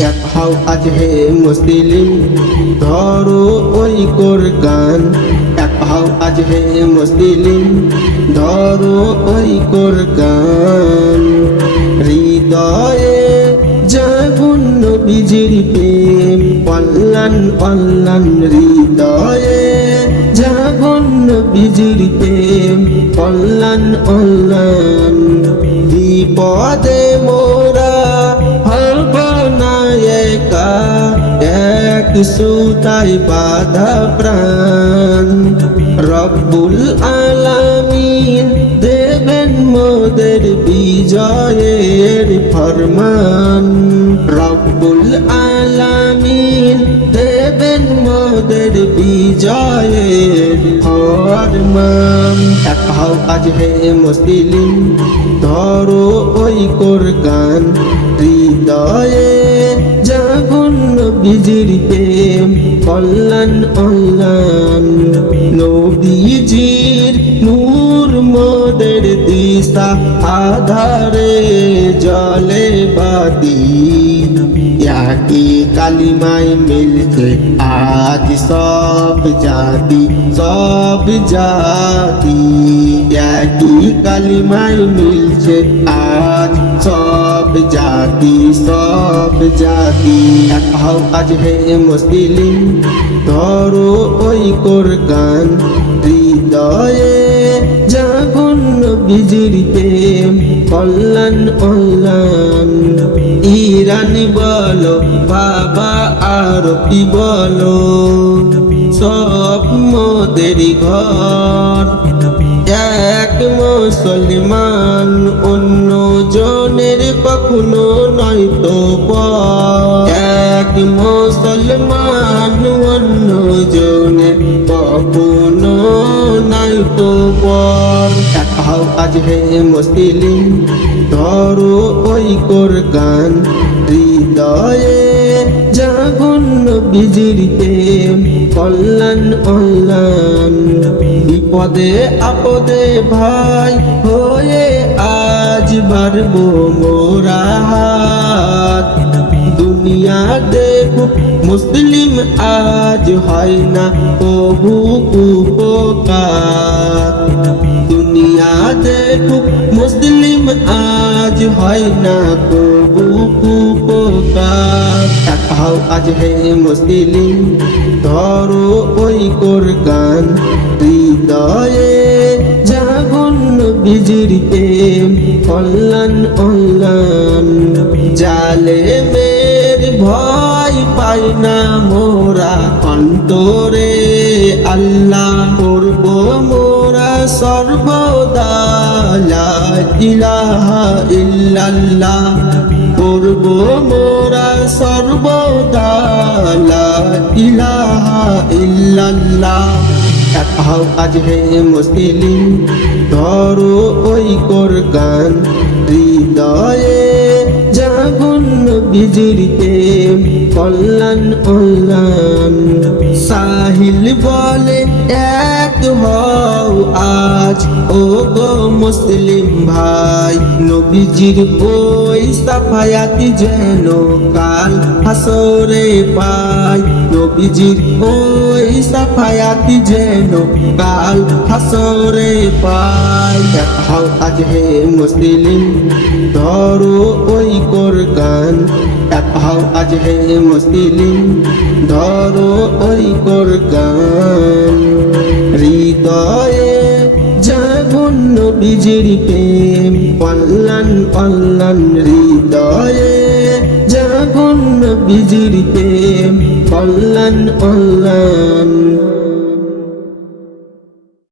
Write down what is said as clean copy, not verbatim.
এক হও আজ হে মুসলিম, ধরো ওই কোরআন। এক হও আজ হে মুসলিম, ধরো ওই কোরআন। হৃদয়ে জাগুন নবীজির প্রেম, অল্লান অল্লান হৃদয়ে জাগুন নবীজির প্রেম, অল্লান অল্লান। বিপদে মোরা হব না একা, এক সুতায় বাঁধা প্রাণ। রব্বুল আলামিন দেবেন মোদের বিজয়ের ফরমান। রব্বুল আলামিন দেবেন মোদের বিজয়ের ফরমান। এক হও আজ হে মুসলিম, ধরো ওই কোরআন। হৃদয়ে জাগুন নবীজির প্রেম, অল্লান অল্লান। নবীজির নূর মোদের দিশা, আধারে জলে বাতি। একই কালিমায় মিলছে আজ সব জাতি, সব জাতি। একই কালিমায় মিলছে আজ সব জাতি, সব জাতি। এক হও আজ হে মুসলিম, ধরো ওই কোরআন। হৃদয়ে জাগুন নবীজির প্রেম, অল্লান অল্লান। ইরানি বলো বাবা আরবি বলো, সব মোদের ঘর। এক মুসলমান অন্য জনের কখনো নয় তো পর। এক মুসলমান অন্য জনের কখনো নয় তো পর। এক হও আজ হে মুসলিম, ধরো ওই কোরআন। হৃদয়ে জাগুন নবীজির প্রেম, অল্লান অল্লান। বিপদে আপদে ভাই হয়ে আজ বাড়বো মোরা হাত। দুনিয়া দেখুক মুসলিম আজ হয় না কবু উপকার। দুনিয়া দেখুক মুসলিম আজ হয় না কবু উপকার। এক হও আজ হে মুসলিম, ধরো ওই কোরআন। হৃদয়ে জাগুন নবীজির প্রেম, অল্লান অল্লান। জালেমের ভয় পাই না মোরা অন্তরে, আল্লাহ করব মোরা সর্বদা। লা ইলাহা ইল্লাল্লাহ করব মোরা সর্বদা। লা ইলাহা ইল্লাল্লাহ। এক হও আজ হে মুসলিম, ধরো ওই কোরআন। হৃদয়ে জাগুন নবীজির প্রেম, অল্লান অল্লান। সাহিল বলে এক হও আজ ও গো মুসলিম ভাই, নবীজির ওই সাফায়াতি যেন কাল হাসরে পাই। নবীজির ওই সাফায়াতি যেন কাল হাসরে পাই। এক হও আজ হে মুসলিম, ধরো ওই কোরআন। এক হও আজ হে মুসলিম, ধরো ওই কোরআন। হৃদয়ে জাগুন নবীজির প্রেম, অল্লান অল্লান। হৃদয়ে জাগুন নবীজির প্রেম, অল্লান অল্লান।